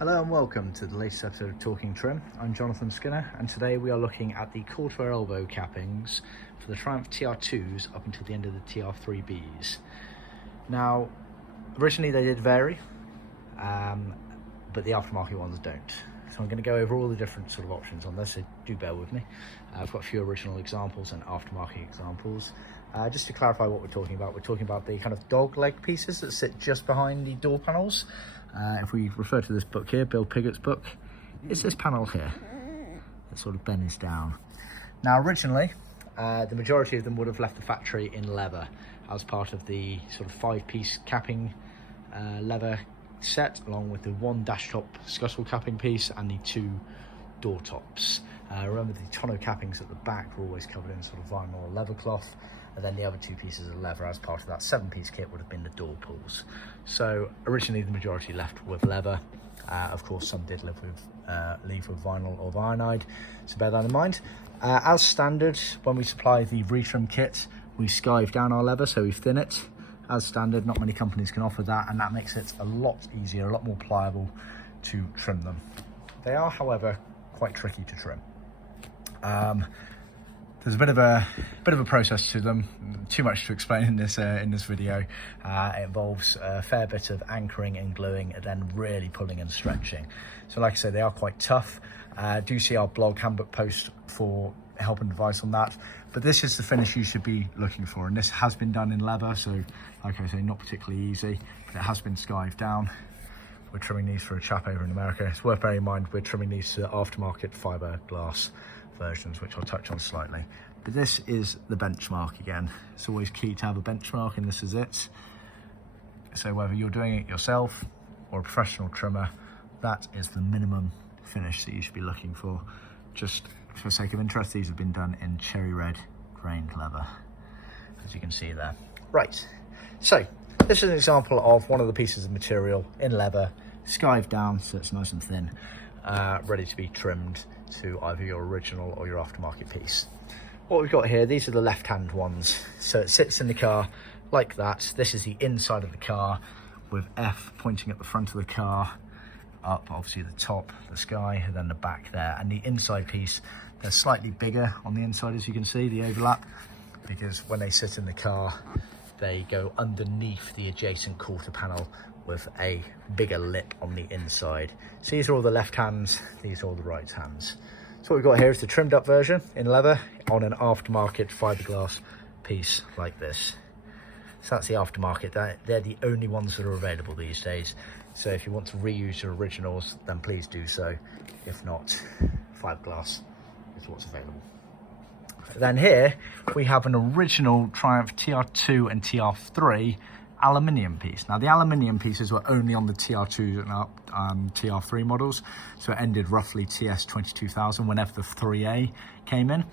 Hello and welcome to the latest episode of Talking Trim. I'm Jonathan Skinner and today we are looking at the quarter elbow cappings for the Triumph TR2s up until the end of the TR3Bs. Now, originally they did vary, but the aftermarket ones don't. So I'm going to go over all the different sort of options on this, so do bear with me. I've got a few original examples and aftermarket examples. Just to clarify what we're talking about the kind of dog leg pieces that sit just behind the door panels. If we refer to this book here, Bill Piggott's book, it's this panel here that sort of bends down. Now originally, the majority of them would have left the factory in leather as part of the sort of 5-piece capping leather set, along with the 1 dash top scuttle capping piece and the 2 door tops. Remember the tonneau cappings at the back were always covered in sort of vinyl or leather cloth, and then the other 2 pieces of leather as part of that 7-piece kit would have been the door pulls. So originally the majority left with leather. Of course some did leave with vinyl or vinyl, so bear that in mind. As standard, when we supply the retrim kit, we skive down our leather, so we thin it. As standard, not many companies can offer that, and that makes it a lot easier, a lot more pliable to trim them. They are, however, quite tricky to trim. There's a bit of a process to them. Too much to explain in this video. It involves a fair bit of anchoring and gluing, and then really pulling and stretching. So, like I say, they are quite tough. Do see our blog handbook post for help and advice on that. But this is the finish you should be looking for, and this has been done in leather. So, like I say, not particularly easy, but it has been skived down. We're trimming these for a chap over in America. It's worth bearing in mind we're trimming these to aftermarket Fibreglass versions, which I'll touch on slightly. But this is the benchmark again. It's always key to have a benchmark, and this is it. So whether you're doing it yourself or a professional trimmer, that is the minimum finish that you should be looking for. Just for the sake of interest, these have been done in cherry red grained leather, as you can see there. Right, so this is an example of one of the pieces of material in leather, skived down so it's nice and thin, ready to be trimmed to either your original or your aftermarket piece. What we've got here, these are the left-hand ones. So it sits in the car like that. This is the inside of the car with F pointing at the front of the car, up obviously the top, the sky, and then the back there. And the inside piece, they're slightly bigger on the inside, as you can see, the overlap, because when they sit in the car, they go underneath the adjacent quarter panel with a bigger lip on the inside. So these are all the left hands, these are all the right hands. So what we've got here is the trimmed up version in leather on an aftermarket Fibreglass piece like this. So that's the aftermarket. They're the only ones that are available these days. So if you want to reuse your originals, then please do so. If not, Fibreglass is what's available. Then here we have an original Triumph TR2 and TR3 aluminium piece. Now the aluminium pieces were only on the TR2 and TR3 models, so it ended roughly TS 22000 whenever the 3A came in,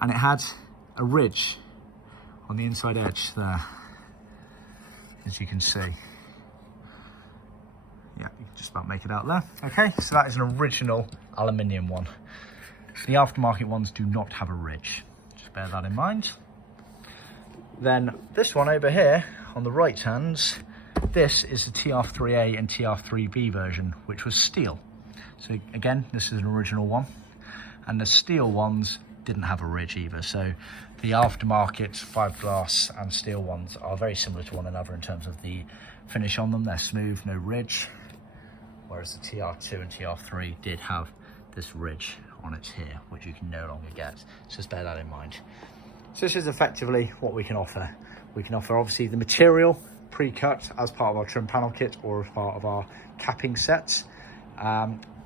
and it had a ridge on the inside edge there, as you can see. Yeah, you can just about make it out there. Okay, so that is an original aluminium one. The aftermarket ones do not have a ridge. Just bear that in mind. Then this one over here on the right hands, this is the TR3A and TR3B version, which was steel. So again, this is an original one, and the steel ones didn't have a ridge either. So the aftermarket Fibreglass and steel ones are very similar to one another in terms of the finish on them. They're smooth, no ridge, whereas the TR2 and TR3 did have this ridge on it here, which you can no longer get. So just bear that in mind. So this is effectively what we can offer. We can offer obviously the material pre-cut as part of our trim panel kit or as part of our capping sets.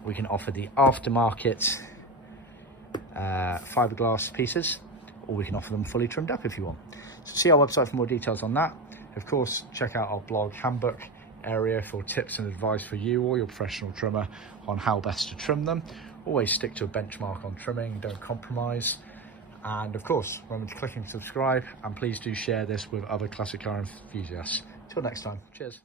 We can offer the aftermarket Fibreglass pieces, or we can offer them fully trimmed up if you want. So see our website for more details on that. Of course, check out our blog handbook area for tips and advice for you or your professional trimmer on how best to trim them. Always stick to a benchmark on trimming, don't compromise. And of course, remember to click and subscribe, and please do share this with other classic car enthusiasts. Till next time, cheers.